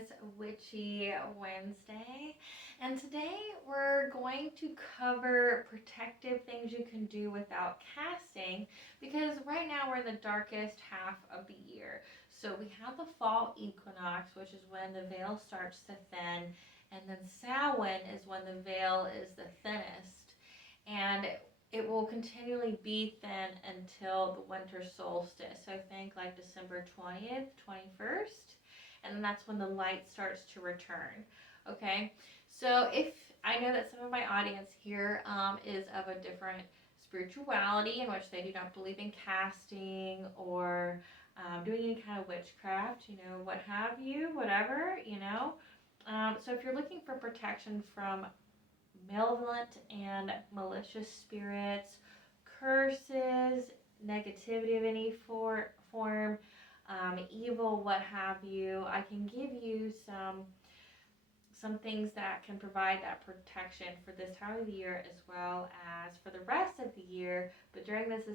is Witchy Wednesday, and today we're going to cover protective things you can do without casting, because right now we're in the darkest half of the year. So we have the fall equinox, which is when the veil starts to thin, and then Samhain is when the veil is the thinnest, and it will continually be thin until the winter solstice. So I think like December 20th, 21st, and then that's when the light starts to return. Okay, so if I know that some of my audience here is of a different spirituality in which they do not believe in casting or doing any kind of witchcraft, what have you, whatever. So if you're looking for protection from malevolent and malicious spirits, curses, negativity of any form, evil, what have you, I can give you some things that can provide that protection for this time of the year as well as for the rest of the year. But during this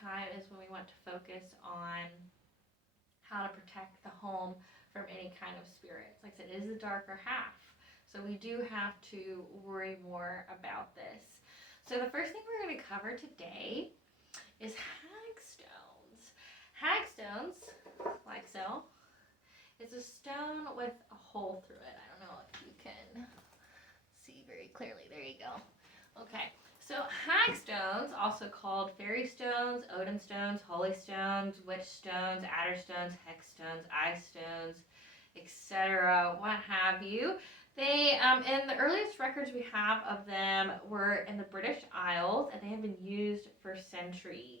time is when we want to focus on how to protect the home from any kind of spirits. Like I said, it is the darker half. So we do have to worry more about this. So the first thing we're going to cover today is Hackstones. Hackstones, like so, is a stone with a hole through it. I don't know if you can see very clearly. There you go. Okay, so Hackstones, also called fairy stones, Odin stones, holy stones, witch stones, adder stones, hex stones, eye stones, etc., what have you. They, in the earliest records we have of them were in the British Isles, and they have been used for centuries.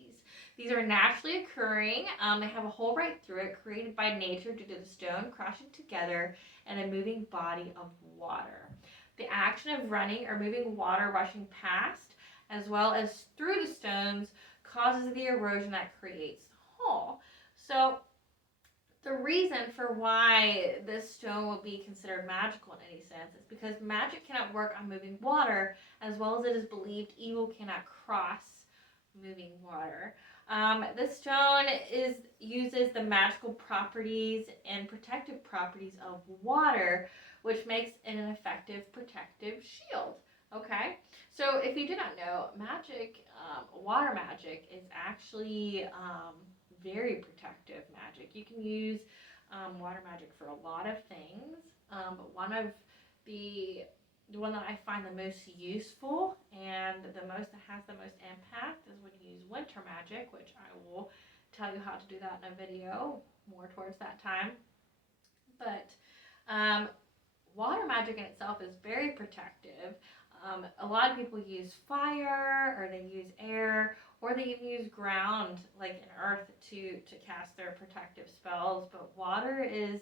These are naturally occurring. They have a hole right through it, created by nature due to the stone crashing together and a moving body of water. The action of running or moving water rushing past, as well as through the stones, causes the erosion that creates the hole. So the reason for why this stone will be considered magical in any sense is because magic cannot work on moving water, as well as it is believed evil cannot cross moving water. This stone uses the magical properties and protective properties of water, which makes it an effective protective shield. Okay, so if you did not know, magic, water magic is actually very protective magic. You can use water magic for a lot of things, but one of the one that I find the most useful and the most that has the most impact is when you use winter magic, which I will tell you how to do that in a video more towards that time. But water magic in itself is very protective. A lot of people use fire, or they use air, or they even use ground, like an earth, to cast their protective spells. But water is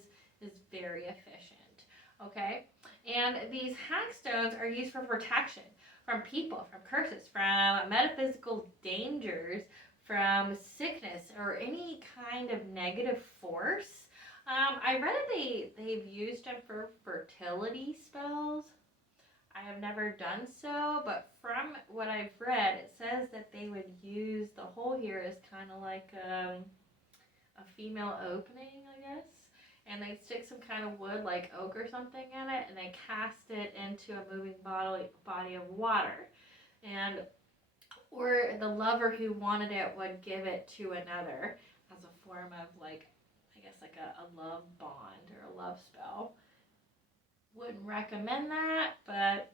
very efficient. Okay, and these hackstones are used for protection from people, from curses, from metaphysical dangers, from sickness, or any kind of negative force. I read that they've used them for fertility spells. I have never done so, but from what I've read, it says that they would use the hole here as kind of like a female opening, I guess. And they'd stick some kind of wood, like oak or something, in it, and they cast it into a moving body of water. Or the lover who wanted it would give it to another as a form of, like, I guess, like a love bond or a love spell. Wouldn't recommend that, but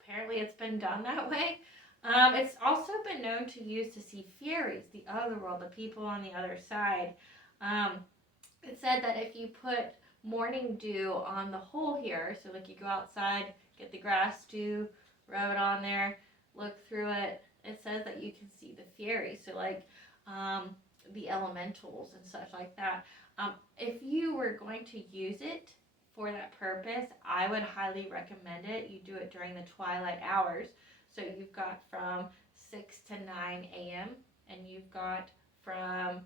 apparently it's been done that way. It's also been known to use to see fairies, the other world, the people on the other side. It said that if you put morning dew on the hole here, so like you go outside, get the grass dew, rub it on there, look through it, it says that you can see the fairies, so like the elementals and such like that. If you were going to use it for that purpose, I would highly recommend it. You do it during the twilight hours. So you've got from 6 to 9 a.m. and you've got from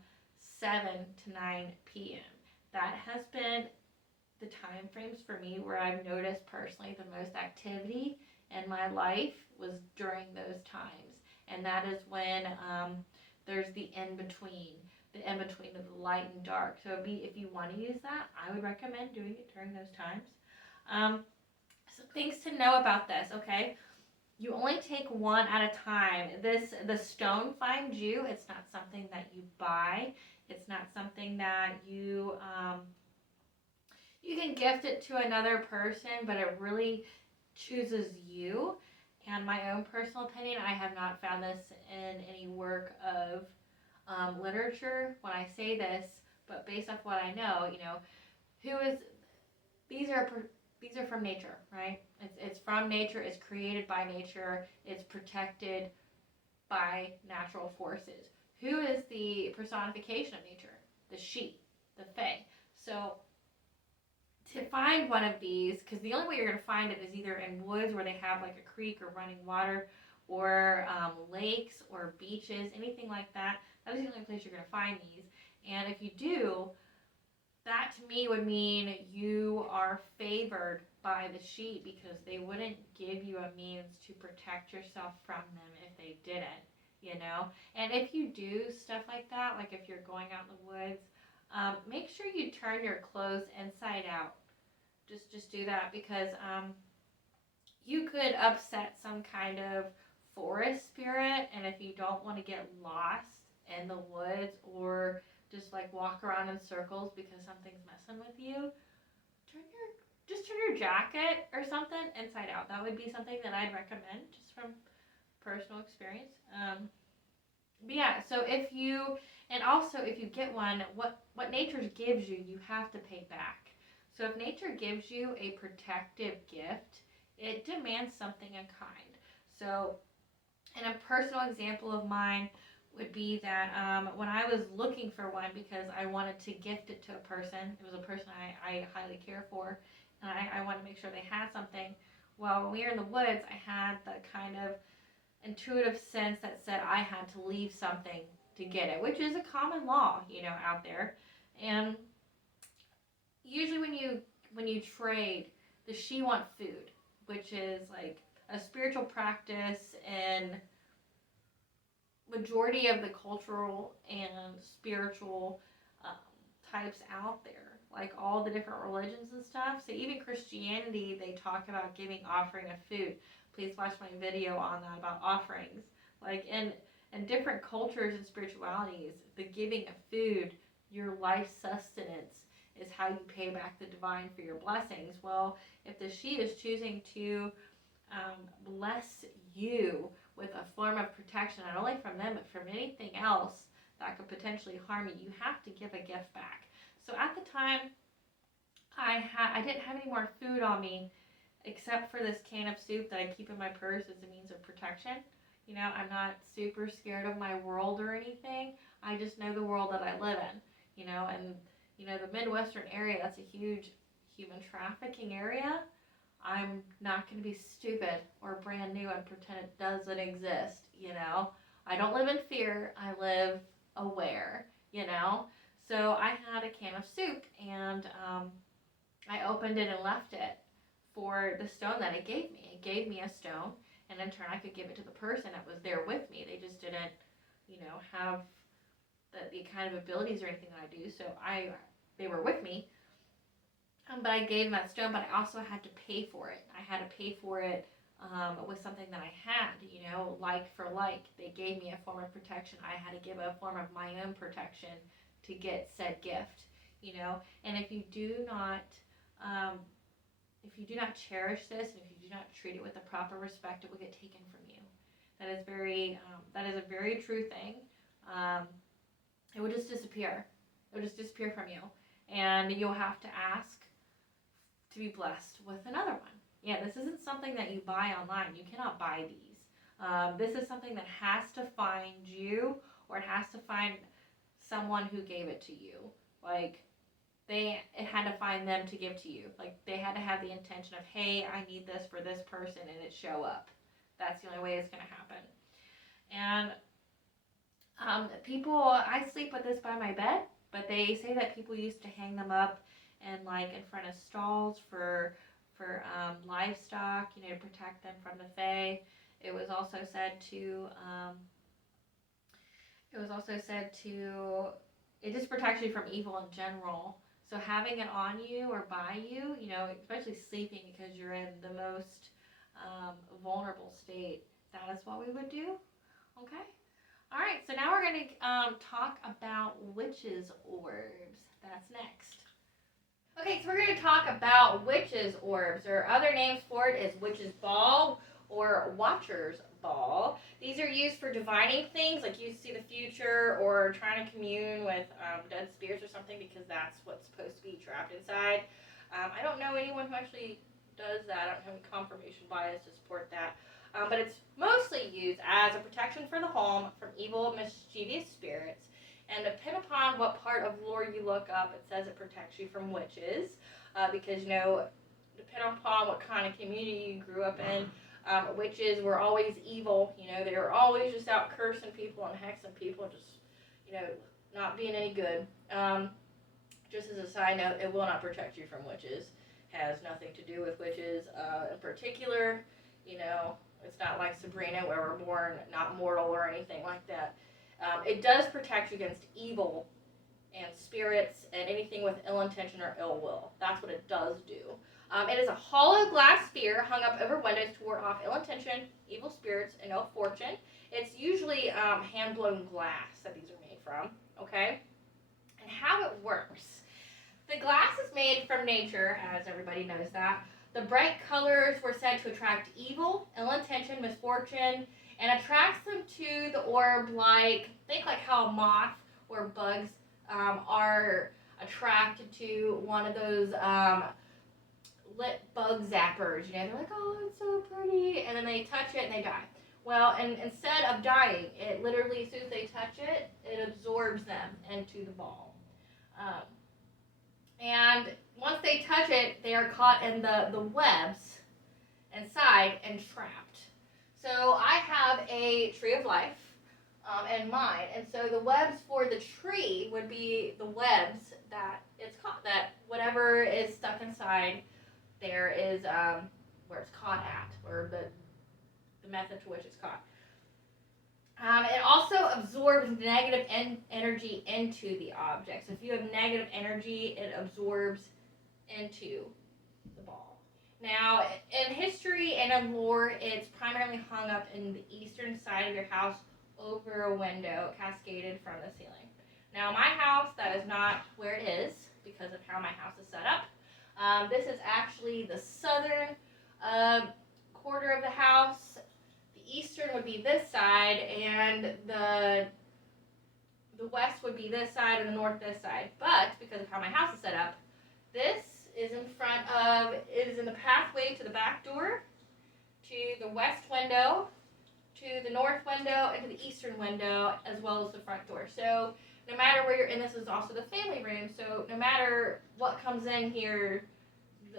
7 to 9 p.m. That has been the time frames for me where I've noticed personally the most activity in my life was during those times. And that is when there's the in-between the in between of the light and dark. So if you want to use that, I would recommend doing it during those times. Some things to know about this, okay? You only take one at a time. The stone finds you. It's not something that you buy. It's not something that you can gift it to another person, but it really chooses you. And my own personal opinion, I have not found this in any work of literature when I say this, but based off what I know, who is these are these are from nature, right? It's from nature. It's created by nature. It's protected by natural forces. Who is the personification of nature? The she, the fae. So to find one of these, because the only way you're going to find it is either in woods where they have like a creek or running water, or lakes or beaches, anything like that. That is the only place you're going to find these. And if you do, that to me would mean you are favored by the sheep, because they wouldn't give you a means to protect yourself from them if they didn't. And if you do stuff like that, like if you're going out in the woods, make sure you turn your clothes inside out. Just do that, because you could upset some kind of forest spirit, and if you don't want to get lost in the woods or just like walk around in circles because something's messing with you, turn your jacket or something inside out. That would be something that I'd recommend, just from personal experience. But yeah, so if you get one, what nature gives you, you have to pay back. So if nature gives you a protective gift, it demands something in kind. So, and a personal example of mine would be that when I was looking for one, because I wanted to gift it to a person, it was a person I highly care for, and I wanted to make sure they had something. Well, when we were in the woods, I had the kind of intuitive sense that said I had to leave something to get it, which is a common law, out there. And usually when you trade, the she want food, which is like a spiritual practice in majority of the cultural and spiritual types out there, like all the different religions and stuff. So even Christianity, they talk about giving offering of food. Please watch my video on that about offerings. Like in different cultures and spiritualities, the giving of food, your life sustenance, is how you pay back the divine for your blessings. Well, if the she is choosing to bless you with a form of protection, not only from them, but from anything else that could potentially harm you, you have to give a gift back. So at the time, I didn't have any more food on me, except for this can of soup that I keep in my purse as a means of protection. I'm not super scared of my world or anything. I just know the world that I live in, and the Midwestern area, that's a huge human trafficking area. I'm not going to be stupid or brand new and pretend it doesn't exist. I don't live in fear. I live aware. So I had a can of soup, and I opened it and left it for the stone that it gave me. It gave me a stone, and in turn I could give it to the person that was there with me. They just didn't, have the kind of abilities or anything that I do. So they were with me, but I gave them that stone, but I also had to pay for it. I had to pay for it with something that I had, like for like. They gave me a form of protection. I had to give a form of my own protection to get said gift, And if you do not cherish this, and if you do not treat it with the proper respect, it will get taken from you. That is a very true thing. It will just disappear. It will just disappear from you, and you'll have to ask to be blessed with another one. Yeah, this isn't something that you buy online. You cannot buy these. This is something that has to find you, or it has to find someone who gave it to you. Like, it had to find them to give to you. Like, they had to have the intention of, hey, I need this for this person, and it show up. That's the only way it's going to happen. And I sleep with this by my bed, but they say that people used to hang them up and in front of stalls for livestock, to protect them from the fae. It was also said to it just protects you from evil in general. So having it on you or by you, especially sleeping because you're in the most vulnerable state, that is what we would do. Okay. All right. So now we're going to talk about witches' orbs. That's next. Okay, so we're going to talk about witches' orbs, or other names for it is witch's ball or watcher's ball. These are used for divining things, like you see the future or trying to commune with dead spirits or something, because that's what's supposed to be trapped inside. I don't know anyone who actually does that. I don't have any confirmation bias to support that. But it's mostly used as a protection for the home from evil, mischievous spirits. And depending upon what part of lore you look up, it says it protects you from witches. Because, depending upon what kind of community you grew up in, witches were always evil. They were always just out cursing people and hexing people, just, not being any good. Just as a side note, it will not protect you from witches. Has nothing to do with witches in particular. It's not like Sabrina where we're born not mortal or anything like that. It does protect you against evil and spirits and anything with ill intention or ill will. That's what it does do. It is a hollow glass sphere hung up over windows to ward off ill intention, evil spirits, and ill fortune. It's usually hand-blown glass that these are made from, okay? And how it works. The glass is made from nature, as everybody knows that. The bright colors were said to attract evil, ill intention, misfortune, and attracts them to the orb think like how a moth or bugs are attracted to one of those lit bug zappers. They're like, oh, it's so pretty, and then they touch it and they die. Well, and instead of dying, it literally, as soon as they touch it, it absorbs them into the ball. And once they touch it, they are caught in the webs inside and trapped. So I have a tree of life in mine, and so the webs for the tree would be the webs that it's caught, that whatever is stuck inside there is where it's caught at, or the method to which it's caught. It also absorbs negative energy into the object. So if you have negative energy, it absorbs into the ball. Now, in history and in lore, it's primarily hung up in the eastern side of your house over a window cascaded from the ceiling. Now, my house, that is not where it is because of how my house is set up. This is actually the southern quarter of the house. The eastern would be this side, and the west would be this side, and the north this side. But because of how my house is set up, this is in the pathway to the back door, to the west window, to the north window, and to the eastern window, as well as the front door. So no matter where you're in, this is also the family room, so no matter what comes in here,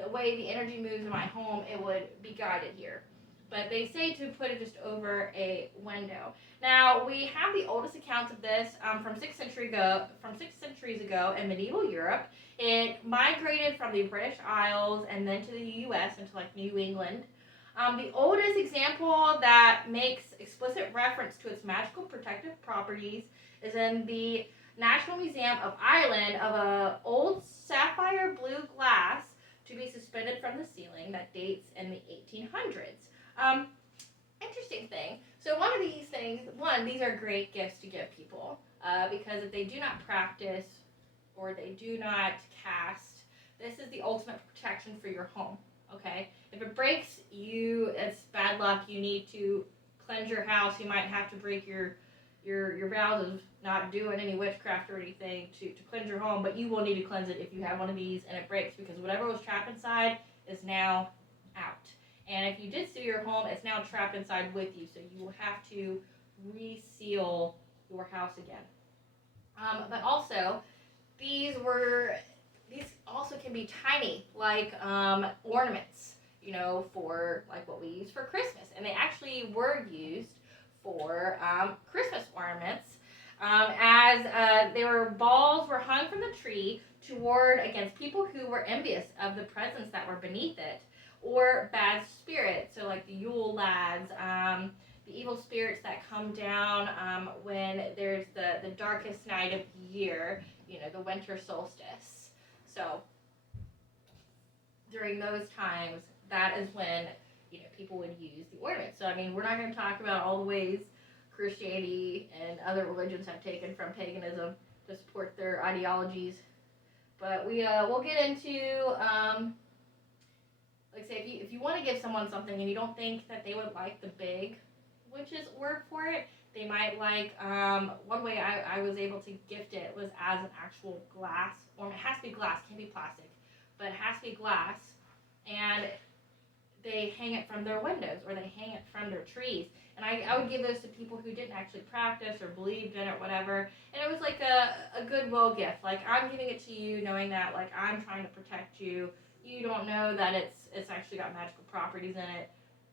the way the energy moves in my home, it would be guided here. But they say to put it just over a window. Now, we have the oldest accounts of this from 6 centuries ago in medieval Europe. It migrated from the British Isles and then to the U.S. into like New England. The oldest example that makes explicit reference to its magical protective properties is in the National Museum of Ireland, of an old sapphire blue glass to be suspended from the ceiling that dates in the 1800s. Interesting thing. So one of these things, these are great gifts to give people because if they do not practice or they do not cast, this is the ultimate protection for your home. Okay, if it breaks, it's bad luck. You need to cleanse your house. You might have to break your vows of not doing any witchcraft or anything to cleanse your home, but you will need to cleanse it if you have one of these and it breaks, because whatever was trapped inside is now out. And if you did steal your home, it's now trapped inside with you, so you will have to reseal your house again. But also, these also can be tiny, like ornaments, for like what we use for Christmas. And they actually were used for Christmas ornaments, as balls were hung from the tree to ward against people who were envious of the presents that were beneath it, or bad spirits, so like the Yule lads, the evil spirits that come down when there's the darkest night of the year, the winter solstice. So during those times, that is when people would use the ornaments. So I mean, we're not going to talk about all the ways Christianity and other religions have taken from paganism to support their ideologies, but we'll get into like say if you want to give someone something and you don't think that they would like the big witch's orb for it, they might like one way I was able to gift it was as an actual glass, or it has to be glass, can't be plastic, but it has to be glass, and they hang it from their windows or they hang it from their trees. And I would give those to people who didn't actually practice or believed in it or whatever. And it was like a goodwill gift. Like, I'm giving it to you knowing that, like, I'm trying to protect you. You don't know that it's actually got magical properties in it.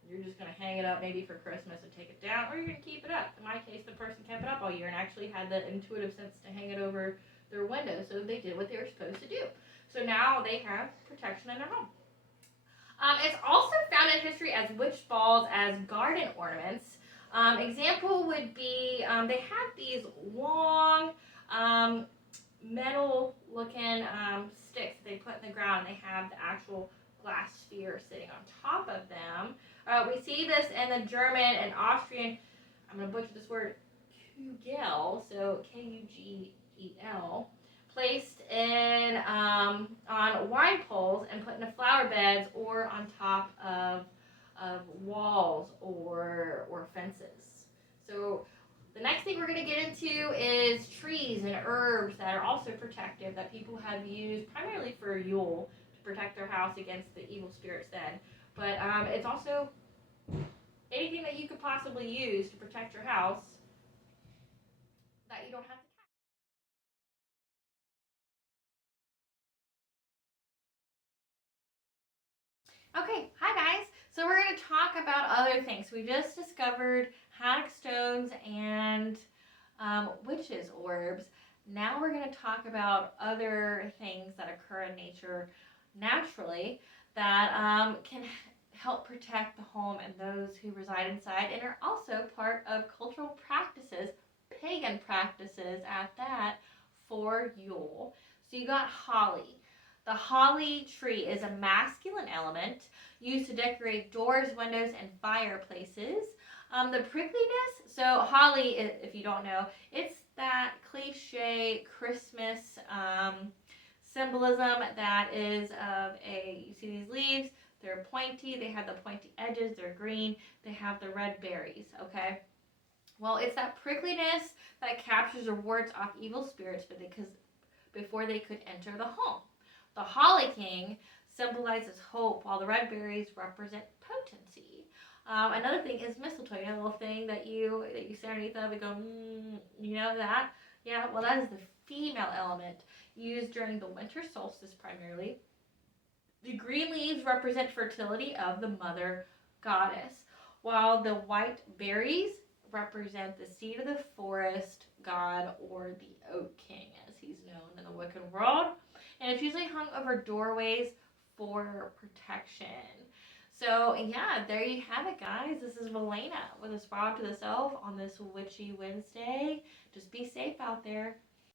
You're just going to hang it up maybe for Christmas and take it down, or you're going to keep it up. In my case, the person kept it up all year and actually had the intuitive sense to hang it over their window, so they did what they were supposed to do. So now they have protection in their home. It's also found in history as witch balls, as garden ornaments. Example would be they had these long metal-looking sticks that they put in the ground. And they have the actual glass sphere sitting on top of them. We see this in the German and Austrian, I'm going to butcher this word, Kugel, so Kugel, placed in on wine poles and put into flower beds or on top of walls or fences. So the next thing we're going to get into is trees and herbs that are also protective that people have used primarily for Yule to protect their house against the evil spirits then. But it's also anything that you could possibly use to protect your house that you don't have to. Okay, hi guys. So we're going to talk about other things. We just discovered Hackstones and witches' orbs. Now we're going to talk about other things that occur in nature naturally that can help protect the home and those who reside inside, and are also part of cultural practices, pagan practices at that, for Yule. So you got holly. The holly tree is a masculine element used to decorate doors, windows, and fireplaces. The prickliness, so holly, if you don't know, it's that cliche Christmas symbolism that is of you see these leaves, they're pointy, they have the pointy edges, they're green, they have the red berries, okay? Well, it's that prickliness that captures or wards off evil spirits because before they could enter the home. The holly king symbolizes hope, while the red berries represent potency. Another thing is mistletoe. You know, the little thing that you sit underneath of and go, you know that? Yeah, well, that is the female element used during the winter solstice primarily. The green leaves represent fertility of the mother goddess, while the white berries represent the seed of the forest god, or the oak king, as he's known in the Wiccan world. And it's usually hung over doorways for protection. So yeah, there you have it, guys. This is Milena with a Sprout to the Self on this Witchy Wednesday. Just be safe out there.